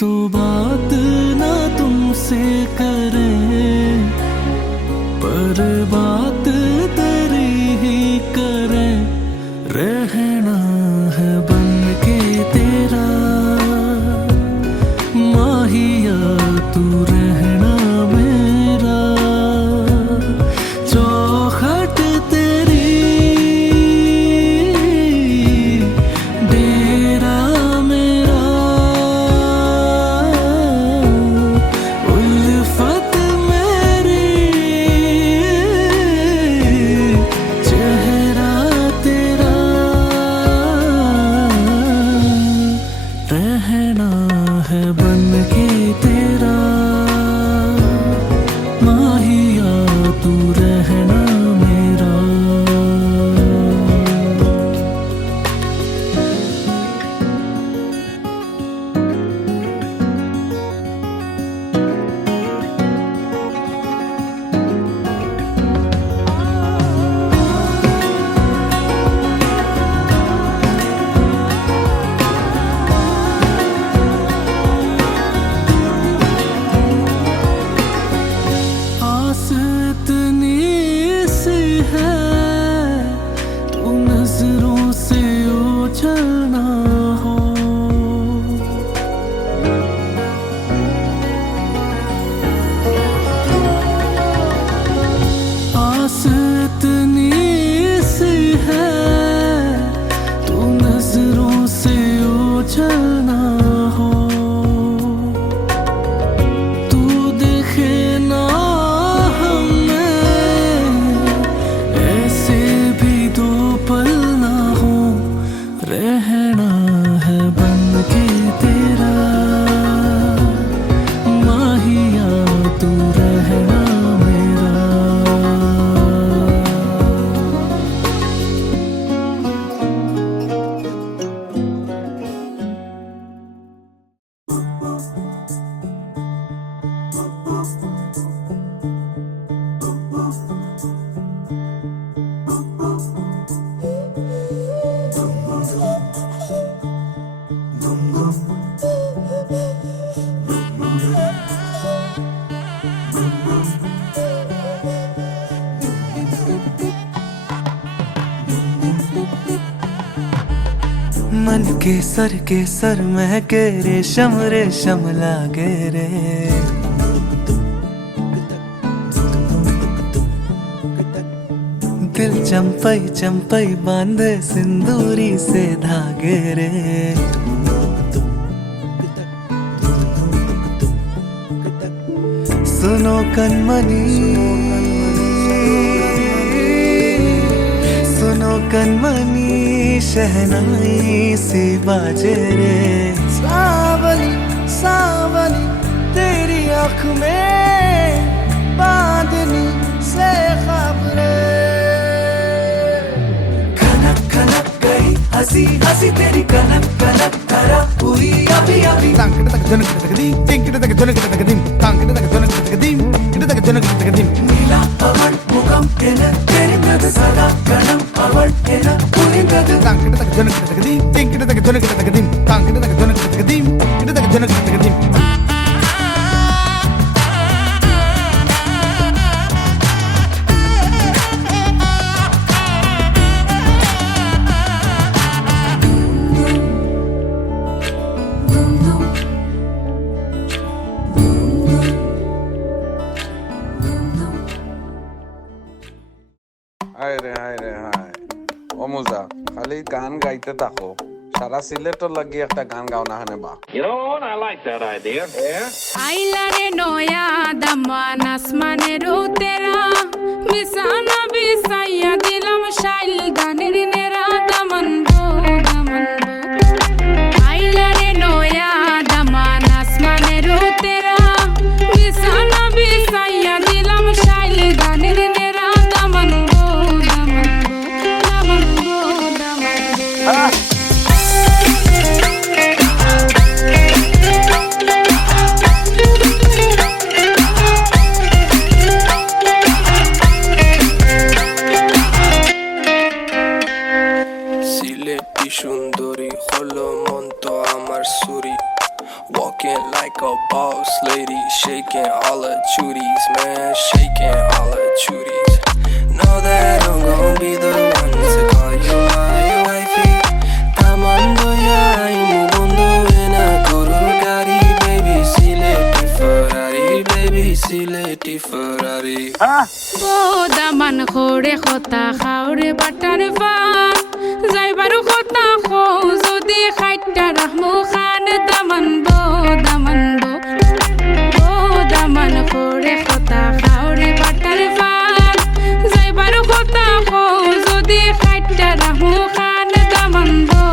तो बात ना तुमसे करें, पर बात तेरी ही करें। रहना है बन के तेरा माहिया, तू रहना मेरा। चौखट तेरी डेरा मेरा, उल्फत मेरी चेहरा तेरा। रहना है बन के तेरा माहिया, तू रहना मेरा। आस इतनी सी है, तू नजरों से ओझल ना हो। आस इतनी सी है, तू नजरों से ओझल ना हो। तू देखे ना ऐसे भी दो पल ना हो। रहना है बन के तेरा माहिया, तू रहना मेरा। मन के सर महके रेशम रेशम लागे रे। दिल चंपई चंपई बांधे सिंदूरी से धागे रे। सुनो कनमनी, सुनो कनमनी, शहनाई सी बाजे रे। सावली सावली तेरी आँख में बांधनी से खबरे। खनक खनक गई हंसी हंसी तेरी कनक कनक करा हुई अभी अभी। तांकड़े तक जनक तक दी, टिंकड़े तक जनक तक दी, तांकड़े तक जनक तक दी, इधर तक जनक तक दी। नीला पवन मुगम केना तेरी नद सदा गणम अवड़ केना पूरी नद। तांकड़े तक जनक तक दी, टिंकड़े तक जनक तक दी, तांकड़े तक जनक तक दी, इधर तक जनक तक दी। হায় রে হায় রে হায়, ও মুজা খালি গান গাইতে থাকো, সারা সিলেটর লাগি একটা গান গাও না হানে বা। You know what? I like that idea. Yeah. আইলারে নয়া দামান আসমানের উতেরা, বিছানা বিছাইয়া দিলাম শাইল গানের নেরা। দামান গো দামান গো, আইলারে নয়া দামান আসমানের উতেরা, বিছানা বিছাইয়া দিলাম শাইল গানের নেরা। দামান গো দামান গো, দামান গো দামান গো। shaking like a boss lady, shaking all her chuties, man, shaking all her chuties. Know that I'm gonna be the one to call you my wifey. Tamando ya imundo ena kurugari, baby, sileti Ferrari, baby, sileti Ferrari. Daman খোরে খতা খাওরে butter fun যাইবারু খতা খো যদি খাইটা রাহমু খান দামান বো দামান খোরে খতা খাওরে butter fun যাইবারু খতা খো যদি খাইটা রাহমু খান দামান বো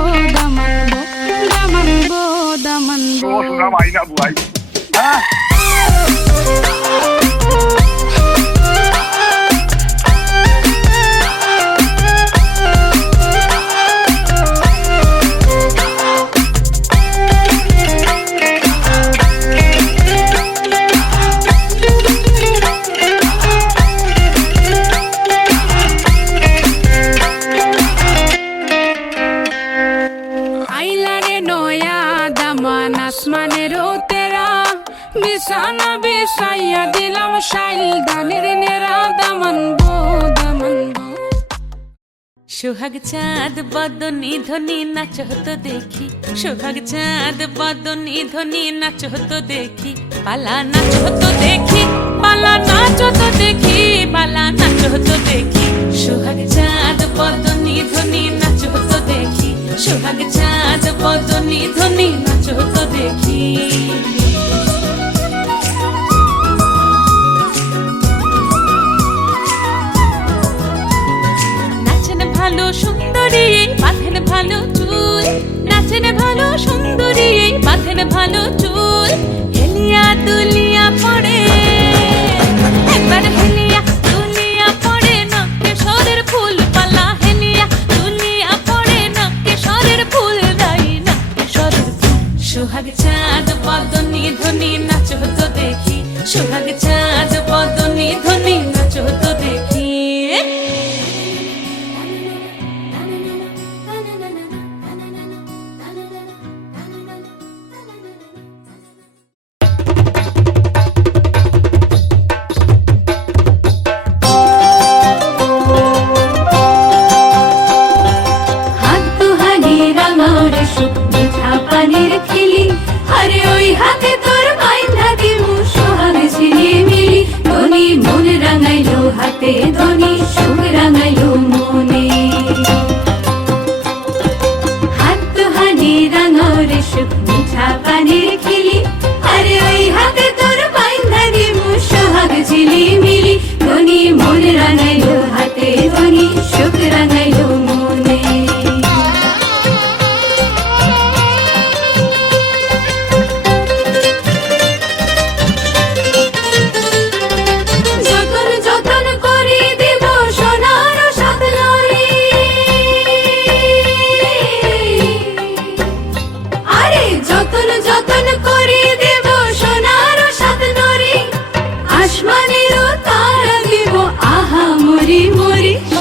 বিছানা বিছাইয়া দিলাম শাইল দানের নেরা দামান বো সোহাগ চাঁদ বদনি ধ্বনি নাচ হতো দেখি সোহাগ চাঁদ বদনি ধ্বনি নাচ হতো দেখি পালা নাচ হতো দেখি পালা নাচ হতো দেখি পালা নাচ হতো দেখি সোহাগ চাঁদ বদনি ধ্বনি নাচ হতো দেখি সোহাগ চাঁদ বদনি ধ্বনি নাচ হতো দেখি ভালো সুন্দরী বাঁধেন ভালো চুল নাচেন ভালো সুন্দরী বাঁধেন ভালো চুল হেলিয়া দুলিয়া পড়ে একবার হেলিয়া দুলিয়া পড়ে নকে সরের ফুল পালা হেলিয়া দুলিয়া পড়ে নকে সরের ফুল দাই নকে সরের ফুল সোহাগ চাঁদ বদনি ধ্বনি নাচ হতো দেখি সোহাগ চাঁদ বদনি ধ্বনি নাচ হতো দেখি হাতে ধনি সুখ রাঙাইলো মনে হাত হানি রাঙারে সুখ মিঠা পানির খিলি আরে ওই হাতে তোর বাইন্ধা দিমু সোহাগ ঝিলি মিলি ধনি মন রাঙাইলো হাতে ধনি সুখ রাঙাইলো মনে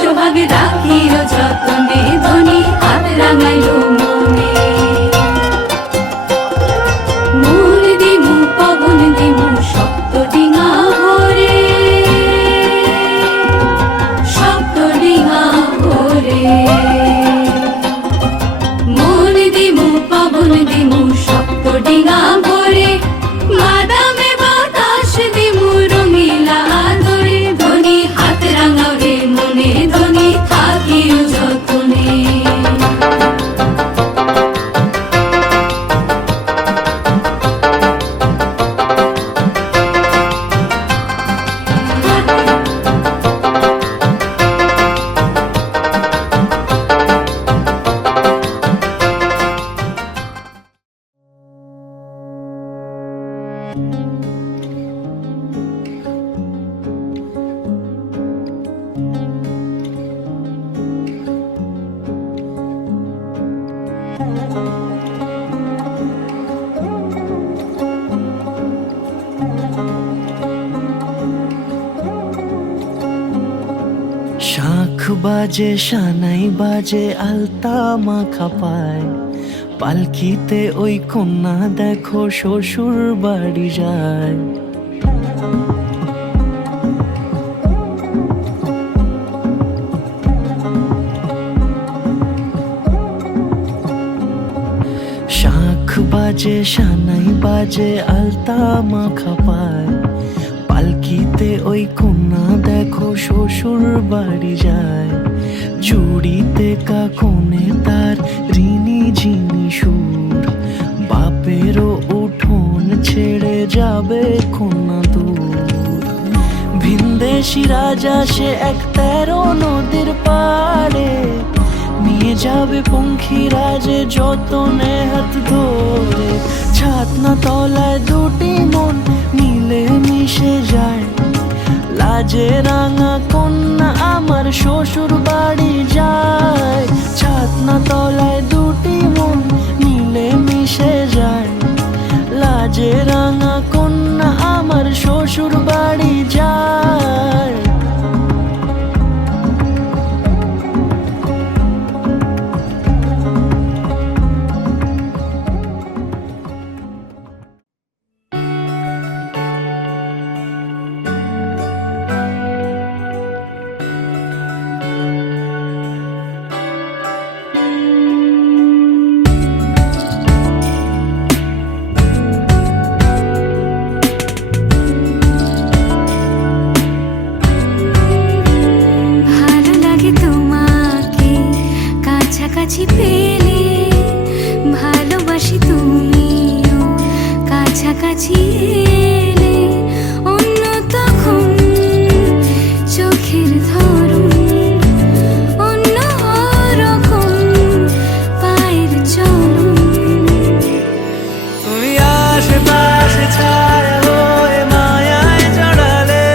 সোহাগ রাখিও যতনে ধনি হাত রাঙাইলো মনে মন দিমু পবন দিমু শব্দ ডিঙা ভরে শব্দ ডিঙা ভরে মন দিমু পবন দিমু শব্দ ডিঙা ভরে মাদামে বাতাস দিমু রঙিলা ধরে ধনি হাত রাঙাও রে মনে ধনি থাকিও যতনে শাখ বাজে শানাই বাজে আলতা মাখা পায় পালকিতে ওই কন্যা দেখো শ্বশুর বাড়ি যায়। শাঁখ বাজে সানাই বাজে আলতা মাখা পায়, পালকিতে ওই কন্যা দেখো শ্বশুর বাড়ি যায়। চুড়িতে কাকনে তার ঋণী ঝিনি সুর, বাপেরও উঠোন ছেড়ে যাবে কন্যা দূর। ভিনদেশি রাজা সে এক 13 নদীর পাড়ে, নিয়ে যাবে পঙ্খী রাজে যতনে হাত ধরে। ছাতনা তলায় দুটি মন মিলে মিশে যায়, লাজে রাঙা কন্যা আমার শ্বশুর বাড়ি যায়। ছাতনা তলায় দুটি মন মিলে মিশে যায়, লাজে রাঙা কন্যা আমার শ্বশুর বাড়ি যায়। ভালো লাগে তোমাকে কাছাকাছি পেলে, ভালোবাসি তুমিও কাছাকাছি এলে। অন্য তখন চোখের ধরন, অন্য রকম পায়ের চলন। তুমি আশেপাশে ছায়া হয়ে মায়ায় জড়ালে,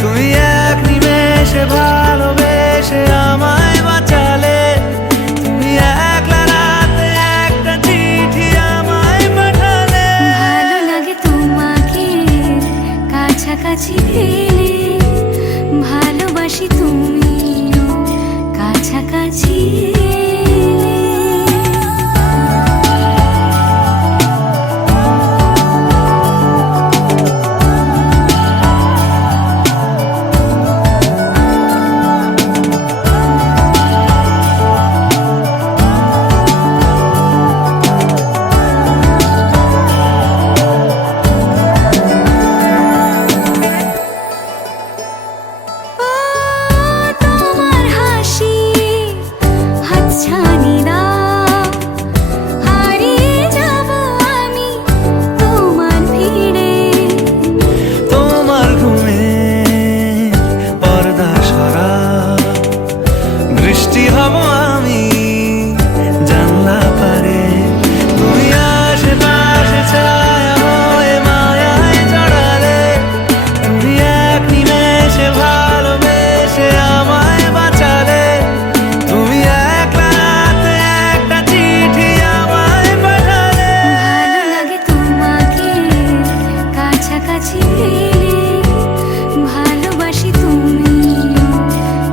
তুমি এক নিমেষে ভালোবেসে আমায় বাঁচালে। তুমি একলা রাতে একটা চিঠি আমায় পাঠালে। ভালো লাগে তোমাকে কাছাকাছি পেলে, ভালোবাসি তুমিও কাছাকাছি এলে। তোমার হাসি হাতছানি দাও, হারিয়ে যাব আমি তোমার ভিড়ে। তোমার ঘুমে পর্দা সরা, বৃষ্টি হব আমি জানলা পারে। তুমি আশেপাশে ছায়া হয়ে মায়ায় জড়ালে, তুমি এক নিমেষে ভালোবেসে আমায় বাঁচালে। তুমি একলা রাতে একটা চিঠি আমায় পাঠালে। ভালো লাগে তোমাকে কাছাকাছি পেলে, ভালোবাসি তুমিও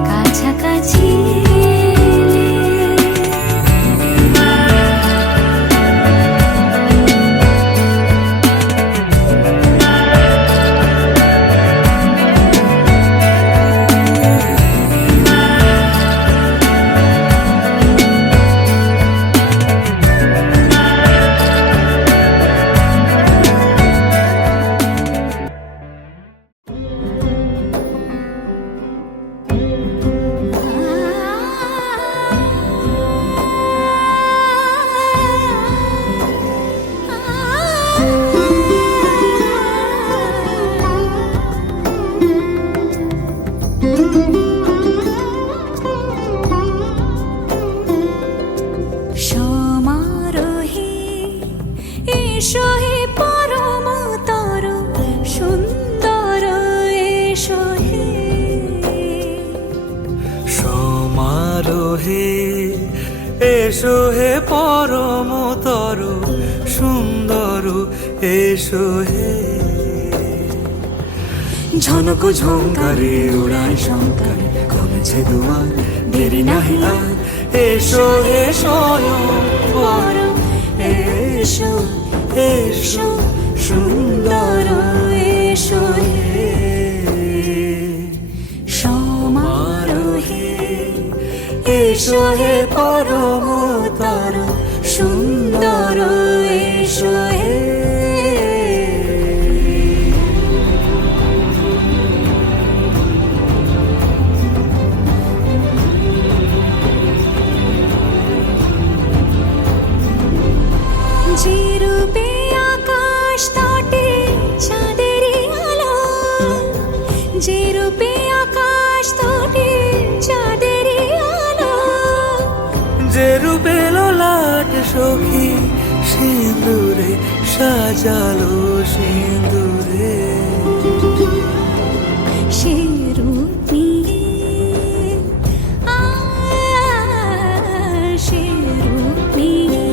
কাছাকাছি এলে। সমারোহে এসো হে পরমতর সুন্দর, এসো হে। সমারোহে এসো হে পরমতর সুন্দর, এসো হে। ঝনক ঝঙ্কারে উড়ায় শঙ্কার, কমেছে দুয়ার দেরি নাহি আর। এসো হে স্বয়ং বর এসো এসো সুন্দর এসো হে সমারোহে এসো হে পরমতর সুন্দর এসো হে যে রূপে আকাশ তটে চাঁদেরই আলো যে রূপে আকাশ তটে চাঁদেরই আলো যে রূপে ললাট সখী সিঁদুরে সাজালো সিঁদুরে সে রূপ নিয়ে সে রূপ নিয়ে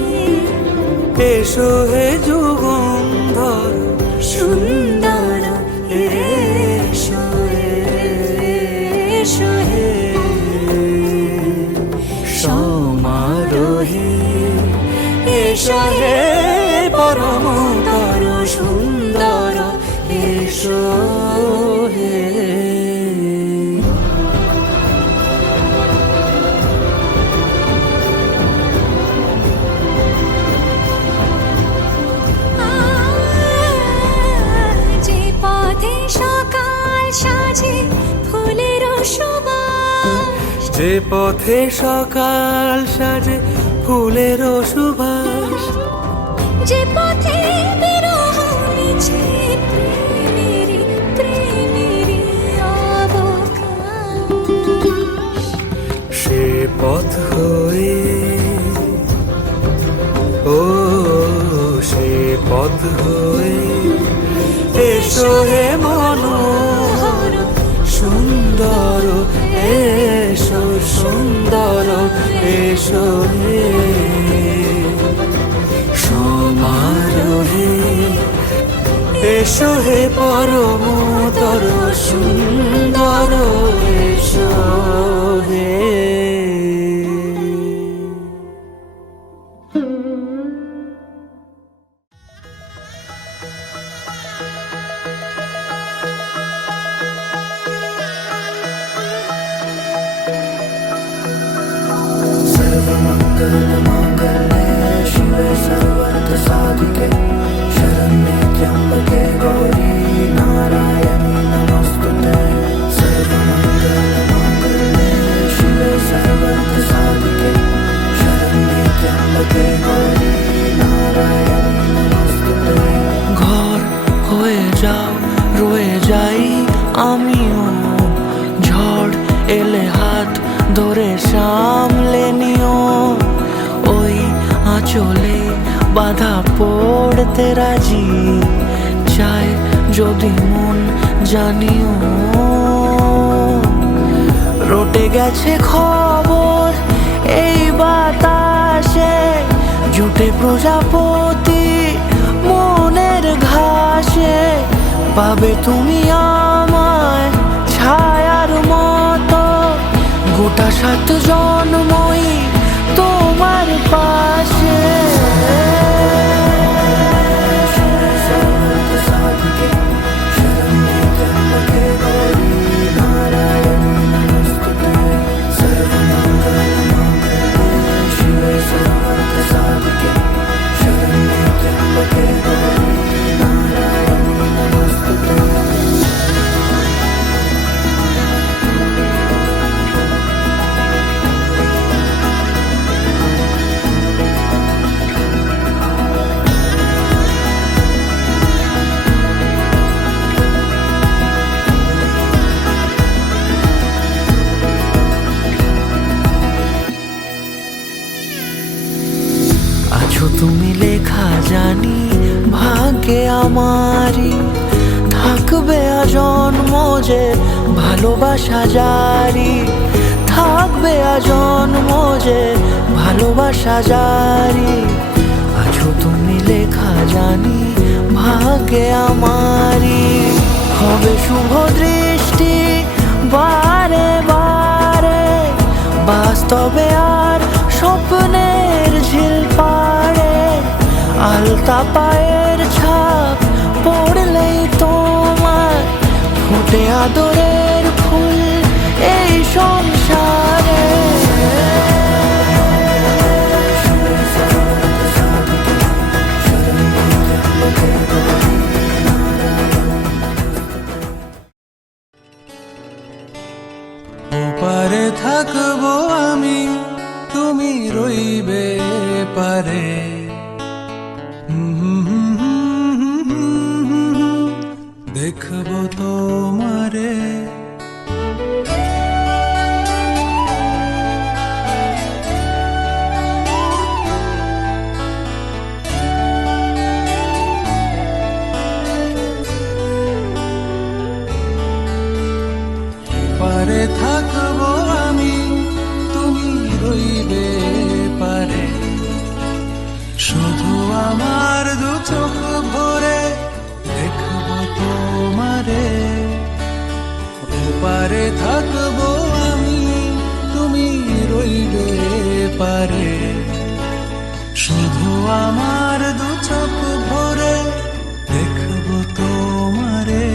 এসো হে যুগন্ধর সুন্দর এসো এসো হে সমারোহে এসো হে পরমতর সুন্দর এসো হে যে পথে সকাল সাজে ফুলের সুবাস যে পথে সকাল সাজে ফুলের সুবাস যে পথে বিরহ মিছে প্রেমেরই প্রেমেরই অবকাশ সে পথ হয়ে ও সে পথ হয়ে এসো হে মনোহর সুন্দর এসো সুন্দর এসো হে সমারোহে এসো হে পরমতর সুন্দর এসো হে ঘর হয়ে যাও রয়ে যাই আমিও ঝড় এলে হাত ধরে সামলে নিও ওই আঁচলে বাধা পড়তে রাজি চায় যদি মন জানিও রটে গেছে খবর এই বাতাসে জুটে প্রজাপতি মনের ঘাসে পাবে তুমি আমায় ছায়ার মতো গোটা 7 জন্মই তোমার পাশে তুমি লেখা জানি ভাগ্যে আমারই থাকবে আজন্ম যে ভালোবাসা জারি থাকবে আজন্ম যে ভালোবাসা জারি আছো তুমি লেখা জানি ভাগ্যে আমারই হবে শুভ দৃষ্টি বারে বারে বাস্তবে আর স্বপ্নের ঝিল পাড়ে আলতা পায়ের ছাপ পড়লেই তোমার ফুটে আদরের ফুল এই সংসারে। ওপারে থাকবো আমি, তুমি রইবে পারে। দেখবো তোমারে। পারে থাকবো আমি, তুমি রইবে পারে। শুধু আমার দু চোখ ভরে দেখবো তোমারে। পারে থাকবো আমি, তুমি রইবে পারে। শুধু আমার দু চোখ ভরে দেখবো তোমারে।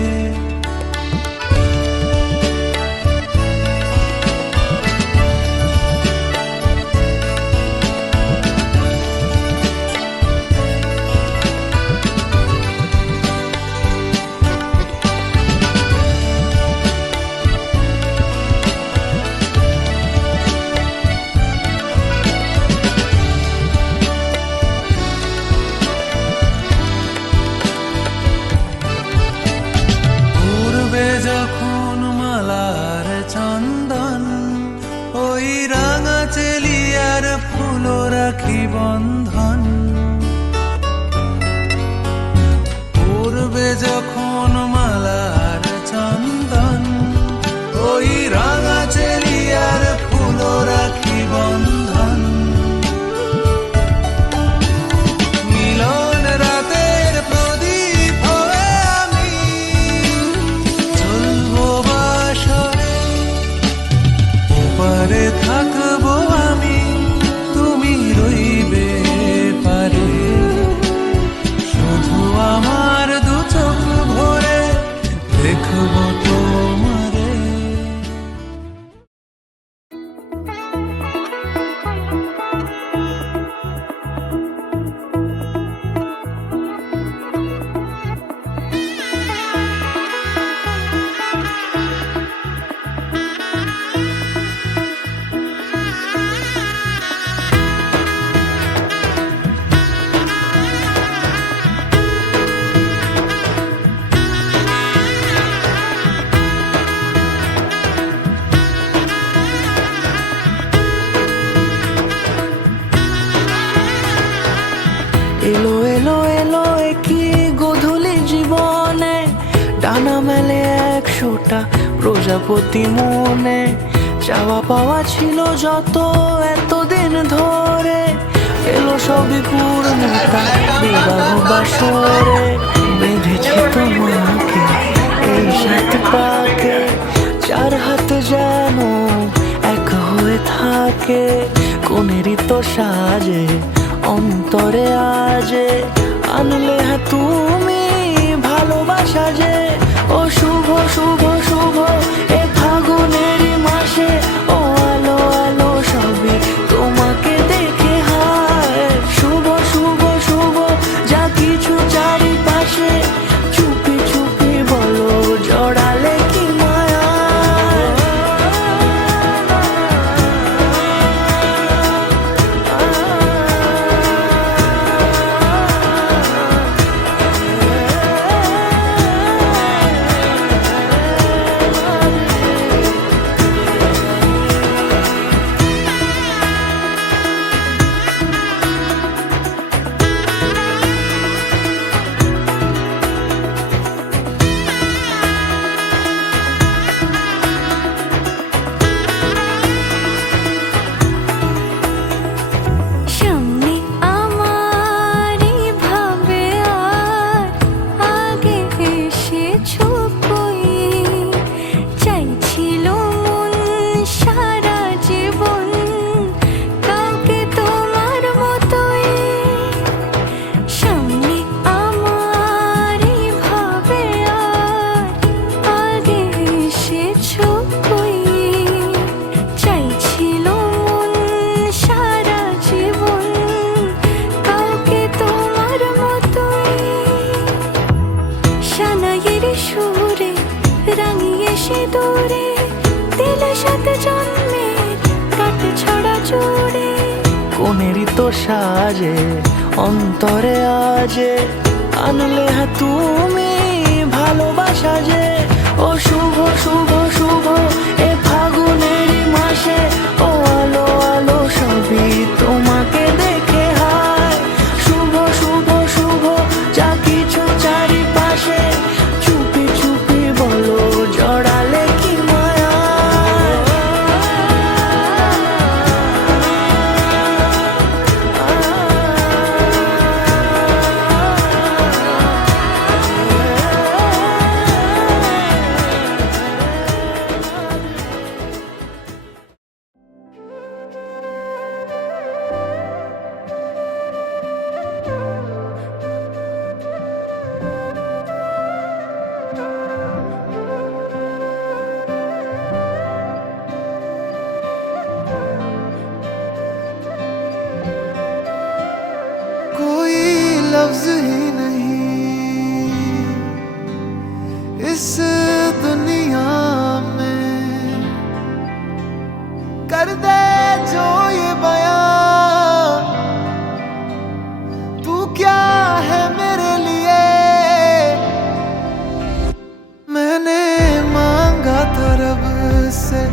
যখন মালার চন্দন ওই রাঙা চেলিয়ার ফুল রাখি বন্ধন। পূর্বে যখন মালার চন্দন ওই রাঙা চেলিয়ার ফুল রাখি বন্ধন। মিলন রাতের প্রদীপ হয়ে আমি পারে থাকবো আমি, তুমি রইবে পারে। শুধু আমার দু চোখ ভরে দেখবো তোমারে। এলো এলো এলো কি গোধূলি জীবনে, ডানা মেলে 100টা প্রজাপতি মনে। চাওয়া পাওয়া ছিল যত এতদিন ধরে, এলো সবই পূর্ণতা বিবাহ বাসরে। বেঁধেছে তোমাকে এই 7 পাকে, 4 হাত যেন এক হয়ে থাকে। কোনেরই তো সাজে অন্তরে আজে আনলে তুমি ভালোবাসা যে। ও শুভ শুভ শুভ এ ফাগুনেরই মাসে, ও আলো আলো সবই তোমাকে দেখে হায়। শুভ শুভ শুভ যা কিছু চারিপাশে, চুপি চুপি বলো জড়ালে কি মায়া। জুড়ে দিলে শত জন্মের কাট ছড়া জুড়ে কোনেরই তো সাজে অন্তরে আজে আনলে হ্যাঁ তুমি ভালোবাসা যে ও শুভ শুভ শুভ এ ফাগুনেরই মাসে ও আলো আলো সবই তোমাকে দেখে হায় শুভ শুভ শুভ যা কিছু চারিপাশে চুপি চুপি বলো জড়ালে কি মায়া कोई लफ्ज ही नहीं इस दुनिया में कर दे जो ये बयां तू क्या है मेरे लिए मैंने मांगा था रब से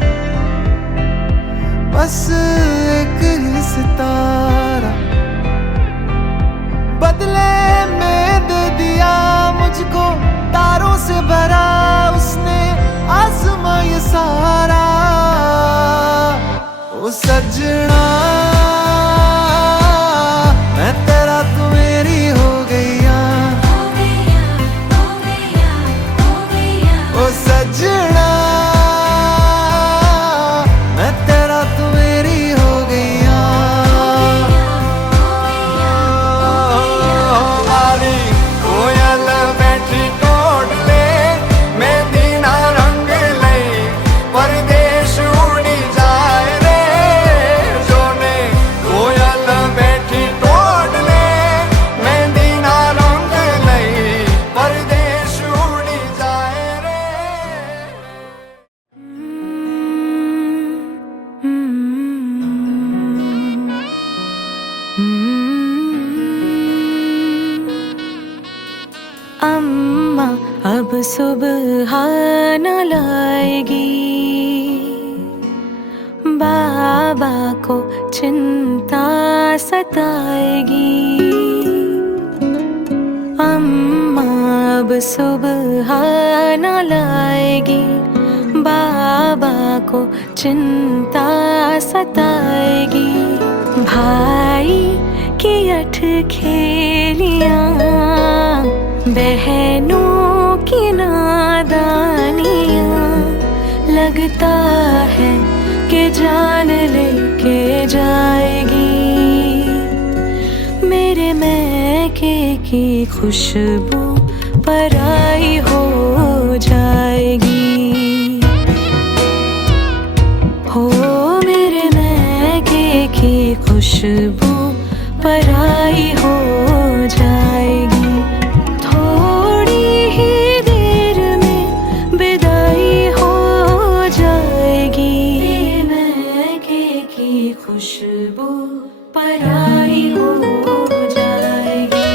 बस एक ही सितारा बदले में दे दिया मुझको तारों से भरा उसने आसमां ये सारा ओ सजना मैं तेरा तू मेरी हो गईया ओ सजना मैं तेरा तू मेरी हो गईया कोयल बैठी टोट ले मैं दीना रंग ले परदेश उड़ी जाए रे सोने कोयल बैठी टोट ले मैं दीना रंग ले परदेश उड़ी जाए रे अम्मा अब सुबह न लाएगी बाबा को चिंता सताएगी अम्मा अब सुबह न लाएगी बाबा को चिंता सताएगी भाई की अठ खेलियां बहनों की नादानियां लगता है कि जान लेके जाएगी मेरे मैके की खुशबू पराई हो जाएगी हो मेरे मैके की खुशबू पराई हो जाएगी थोड़ी ही देर में विदाई हो जाएगी मैके की खुशबू पराई हो जाएगी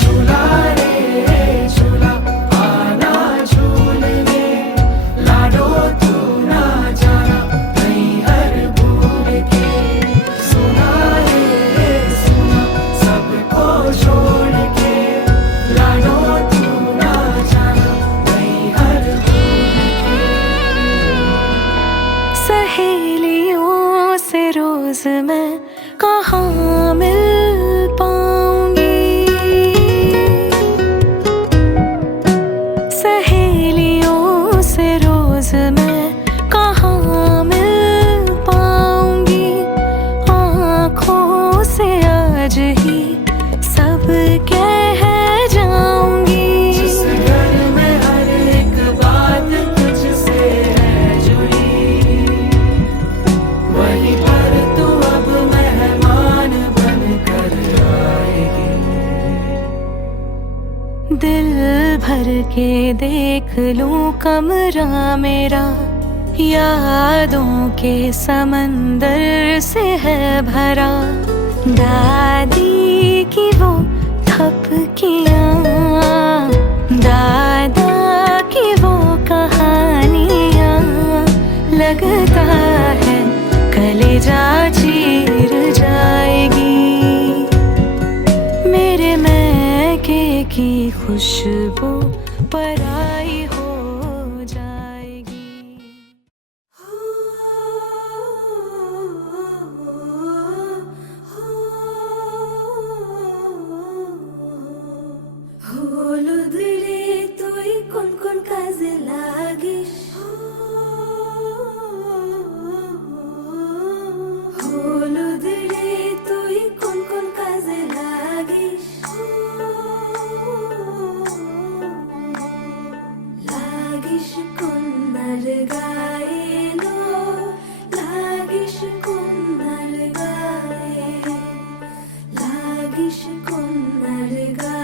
झूला रे झूला आना झूलने लाडो तू ना जाना नहीं हर भूल के सुना रे सुना सबको छोड़ के लाडो तू ना जाना नहीं हर भूल के सहेलियों से रोज मैं कहाँ मिल पाऊंगी सहेलियों से रोज मैं कहाँ मिल पाऊंगी आँखों से आज ही सब कह जाऊंगी जिस घर में हर एक बात तुझसे है जुड़ी वहीं पर तू अब मेहमान बन कर आएगी दिल भर के देख लूं कमरा मेरा, यादों के समंदर से है भरा। दादी की वो थपकियां, दादा की वो कहानियां, लगता है कलेजा चीर जाएगी। मेरे मैके की खुशबू पराई हो जाएगी। হলুদ রে তুই কোন কোন কাজে লাগিস, হলুদ রে তুই কোন কোন কাজে লাগিস, লাগিস কন্যার গায়ে লো, লাগিস কন্যার গায়ে, লাগিস কন্যার গায়ে।